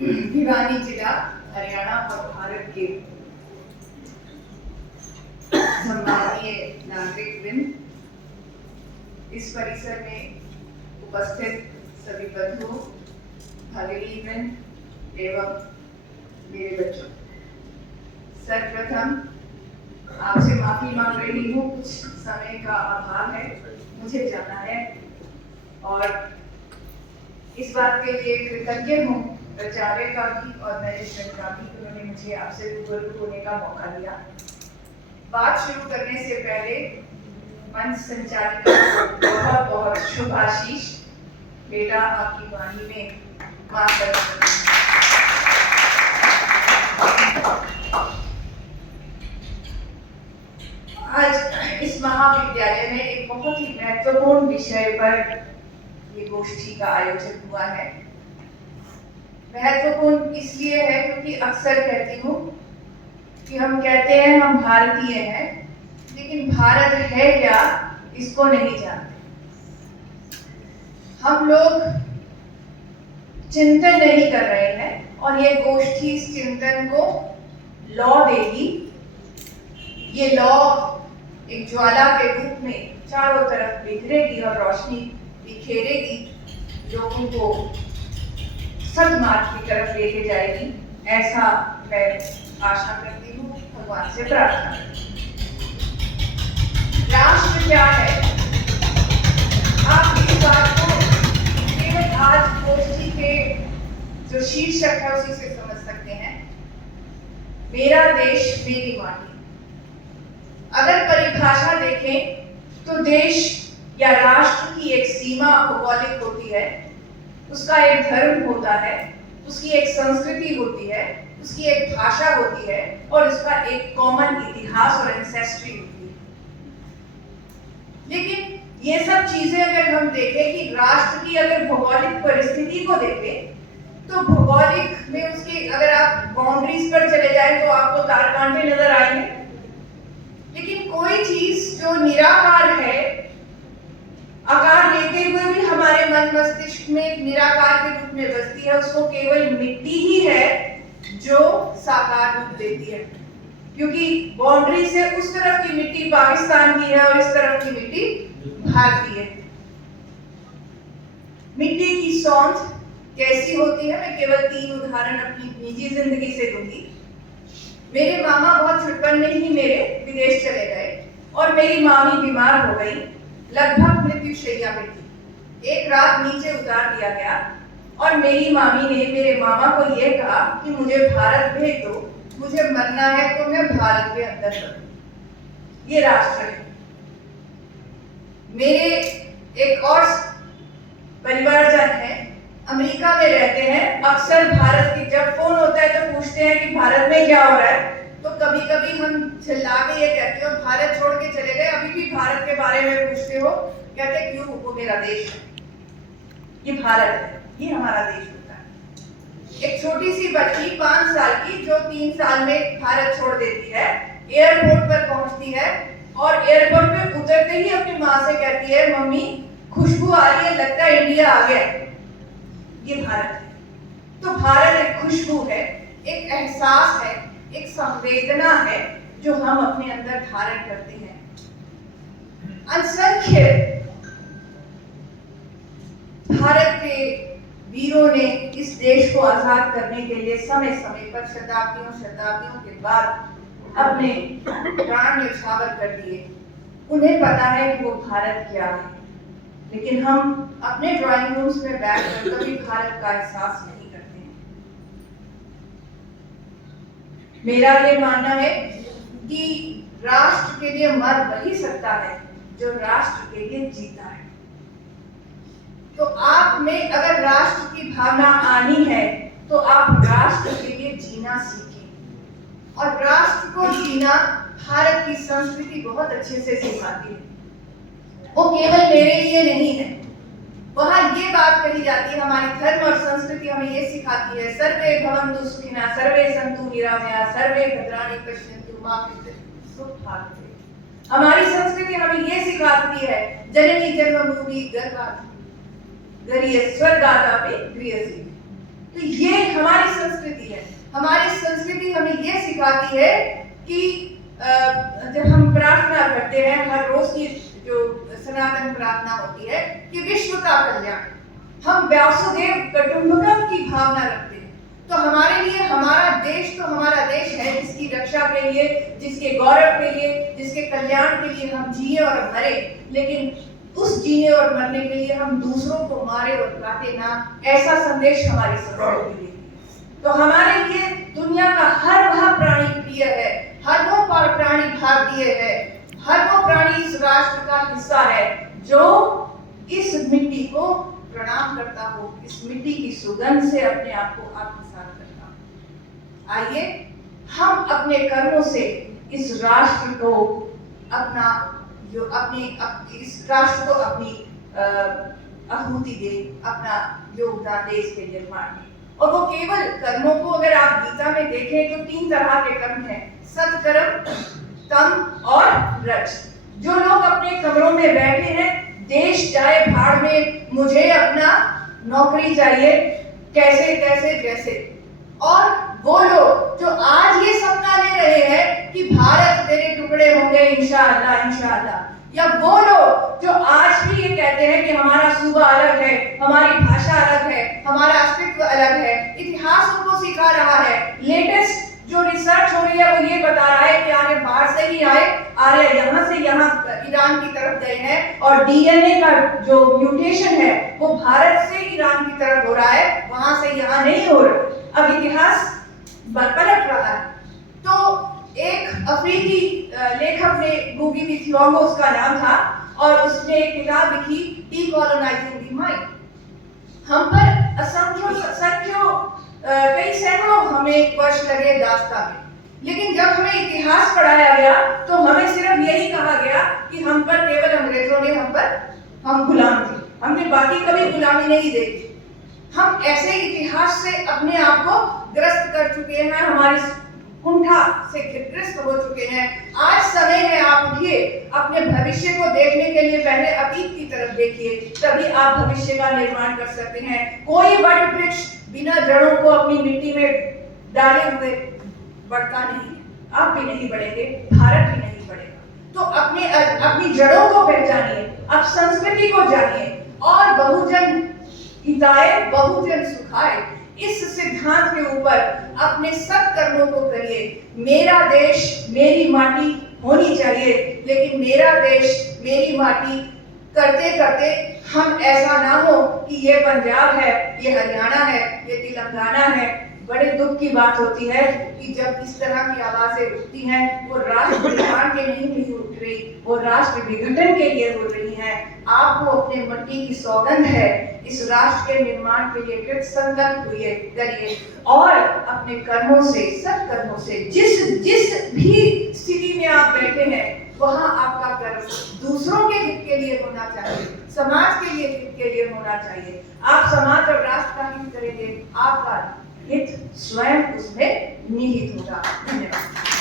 भिवानी जिला हरियाणा और भारत के सम्माननीय नागरिक वृंद, इस परिसर में उपस्थित सभी बंधुओं, भगिनी वृंद एवं मेरे बच्चों, सर्वप्रथम आपसे माफी मांग रही हूँ। कुछ समय का अभाव है, मुझे जाना है और इस बात के लिए कृतज्ञ हूँ प्राचार्य का भी और मैनेजमेंट का भी, उन्होंने मुझे आपसे रूबरू होने का मौका दिया। बात शुरू करने से पहले मंच संचालिका को बहुत बहुत शुभ आशीष। बेटा आपकी वाणी में मार्गदर्शन। आज इस महाविद्यालय में एक बहुत ही महत्वपूर्ण विषय पर ये गोष्ठी का आयोजन हुआ है। महत्वपूर्ण इसलिए है क्योंकि अक्सर कहती हूँ कि हम कहते हैं हम भारतीय हैं, लेकिन भारत है क्या इसको नहीं जानते। हम लोग चिंतन नहीं कर रहे हैं और ये गोष्ठी इस चिंतन को लौ देगी। ये लौ एक ज्वाला के रूप में चारों तरफ बिखरेगी और रोशनी बिखेरेगी, लोगों को सद्मार्ग की तरफ लेके जाएगी। ऐसा मैं आशा करती हूँ, भगवान से प्रार्थना करती हूँ। राष्ट्र क्या है, आप इस बात को केवल आज गोष्ठी के जो शीर्षक है उसी से समझ सकते हैं। मेरा देश मेरी वाणी। अगर परिभाषा देखें तो देश या राष्ट्र की एक सीमा भौगोलिक होती है, उसका एक धर्म होता है, उसकी एक संस्कृति होती है, उसकी एक भाषा होती है और उसका एक कॉमन इतिहास और एंसेस्ट्री होती है। लेकिन ये सब चीजें अगर हम देखें कि राष्ट्र की अगर भौगोलिक परिस्थिति को देखें तो भौगोलिक में उसकी अगर आप बाउंड्रीज पर चले जाएं तो आपको तार कांटे नजर आएंगे। लेकिन कोई चीज जो निराकार है, आकार लेते हुए भी हमारे मन मस्तिष्क में एक निराकार के रूप में बसती है, उसको केवल मिट्टी ही है जो साकार रूप देती है। क्योंकि बाउंड्री से उस तरफ की मिट्टी पाकिस्तान की है और इस तरफ की मिट्टी भारतीय है। मिट्टी की सौंध कैसी होती है, मैं केवल 3 उदाहरण अपनी निजी जिंदगी से दूंगी। मेरे मामा बहुत छुटपन में ही मेरे विदेश चले गए और मेरी मामी बीमार हो गई, लगभग मृत्युशैया पे थी। एक रात नीचे उतार दिया गया और मेरी मामी ने मेरे मामा को यह कहा कि मुझे भारत भेज दो, मुझे मरना है तो मैं भारत के अंदर करूं। ये राष्ट्र है। मेरे एक और परिवारजन है, अमेरिका में रहते हैं। अक्सर भारत की जब फोन होता है तो पूछते हैं कि भारत में क्या हो रहा है, तो कभी कभी हम चिल्ला के ये कहते हो भारत छोड़ के चले गए, अभी भी भारत के बारे में पूछते हो। कहते क्यों, वो मेरा देश है, ये भारत है, ये हमारा देश होता है। एक छोटी सी बच्ची 5 साल की जो 3 साल में भारत छोड़ देती है, एयरपोर्ट पर पहुंचती है और एयरपोर्ट पे उतरते ही अपनी माँ से कहती है मम्मी खुशबू आ रही है, लगता है इंडिया आ गया। ये भारत है। तो भारत एक खुशबू है, एक एहसास है, एक संवेदना है जो हम अपने अंदर धारण करते हैं। असंख्य भारत के वीरों ने इस देश को आजाद करने के लिए समय समय पर शताब्दियों के बाद अपने प्राण न्यौछावर कर दिए। उन्हें पता है कि वो भारत क्या है, लेकिन हम अपने ड्राइंग रूम्स में बैठकर कभी भारत का एहसास नहीं करते हैं। मेरा ये मानना है कि राष्ट्र के लिए मर वही सकता है जो राष्ट्र के लिए जीता है। तो आप में अगर राष्ट्र की भावना आनी है तो आप राष्ट्र के लिए जीना सीखें। और राष्ट्र को जीना भारत की संस्कृति बहुत अच्छे से सिखाती है। वो केवल मेरे लिए नहीं है, वहां ये बात कही जाती है, हमारी धर्म और संस्कृति हमें ये सिखाती है, सर्वे भवन्तु सुखिनः, सर्वे सन्तु निरामयाः, सर्वे भद्राणि पश्यन्तु मा कश्चित् दुःखभाग्। हमारी संस्कृति हमें ये सिखाती है, जननी जन्मभूमि गर्भात् स्वर्गादापि गृहसी। तो ये हमारी हमारी संस्कृति हमें ये सिखाती है कि जब हम प्रार्थना करते हैं, हर रोज की जो सनातन प्रार्थना होती है कि विश्व का कल्याण, हम व्यासुदेव कुटुंबकम की भावना रखते हैं। तो हमारे लिए हमारा देश तो हमारा देश है, जिसकी रक्षा के लिए, जिसके गौरव के लिए, जिसके कल्याण के लिए हम जिए और मरे। लेकिन उस जीने और मरने के लिए हम दूसरों को मारे और काटे ना, ऐसा संदेश हमारी संस्कृति देती है। तो हमारे लिए दुनिया का हर वह प्राणी प्रिय है, हर वो प्राणी भारतीय है, हर वो प्राणी इस राष्ट्र का हिस्सा है जो इस मिट्टी को प्रणाम करता हो, इस मिट्टी की सुगंध से अपने आप को आत्मसात करता हो। आइए हम अपने कर्मों से इस राष्ट्र को इस राष्ट्र को अपनी आहुति दे, अपना योगदान दे इसके निर्माण में। और वो केवल कर्मों को, अगर आप गीता में देखें तो 3 तरह के कर्म हैं, सत्कर्म, तम और रज। जो लोग अपने कमरों में बैठे हैं, देश जाए भाड़ में, मुझे अपना नौकरी चाहिए, कैसे कैसे कैसे, और वो लोग जो आज ये सपना ले रहे हैं कि भारत तेरे टुकड़े होंगे इंशाअल्लाह इंशाअल्लाह, या वो लोग जो आज भी ये कहते हैं कि हमारा सूबा अलग है, हमारी भाषा अलग है, हमारा अस्तित्व अलग है, इतिहास उनको सिखा रहा है। लेटेस्ट जो रिसर्च हो रही है वो ये बता रहा है कि आर्य बाहर से ही आए, आर्य यहाँ से यहाँ ईरान की तरफ गए हैं, और डीएनए का जो म्यूटेशन है वो भारत से ईरान की तरफ हो रहा है, वहां से यहाँ नहीं हो रहा। अब इतिहास पलट रहा है। तो एक अफ्रीकी लेखक ने, गूगी मिथियोंगो उसका नाम था, और उसने एक किताब लिखी, डीकोलोनाइजिंग द माइंड। हम पर असंख्यों कई सैकड़ों हमें वर्ष लगे दास्ता में, लेकिन जब हमें इतिहास पढ़ाया गया तो हमें सिर्फ यही कहा गया कि हम पर केवल अंग्रेजों ने हम गुलाम थे, हमने बाकी कभी गुलामी नहीं देखी। हम ऐसे इतिहास से अपने आप को ग्रस्त कर चुके हैं, हमारी कुंठा से ग्रस्त हो चुके हैं। आज समय है, आप उठिए, अपने भविष्य को देखने के लिए पहले अतीत की तरफ देखिए, तभी आप भविष्य का निर्माण कर सकते हैं। कोई वट वृक्ष बिना जड़ों को अपनी मिट्टी में डाले हुए बढ़ता नहीं है, आप भी नहीं बढ़ेंगे, भारत भी नहीं बढ़ेगा। तो अपनी जड़ों को पहचानिए, अब संस्कृति को जानिए, और बहुजन हिताय बहुजन सुखाय, इस सिद्धांत के ऊपर अपने सत्कर्मों को करिए। मेरा देश मेरी माटी होनी चाहिए, लेकिन मेरा देश मेरी माटी करते करते हम ऐसा ना हो कि ये पंजाब है, ये हरियाणा है, ये तेलंगाना है। बड़े दुख की बात होती है कि जब इस तरह की आवाजें उठती हैं, वो राष्ट्र निर्माण के नहीं उठ रही, वो राष्ट्र विघटन के लिए उठ रही हैं। आपको अपने मिट्टी की सौगंध है, इस राष्ट्र के निर्माण के लिए कृत संकल्प हुए करिए, और अपने कर्मों से, सत्कर्मों से, जिस भी स्थिति में आप बैठे हैं, वहां आपका कर्म दूसरों के हित के लिए होना चाहिए, समाज के लिए हित के लिए होना चाहिए। आप समाज और राष्ट्र का हित करेंगे, आपका हित स्वयं उसमें निहित होगा। धन्यवाद।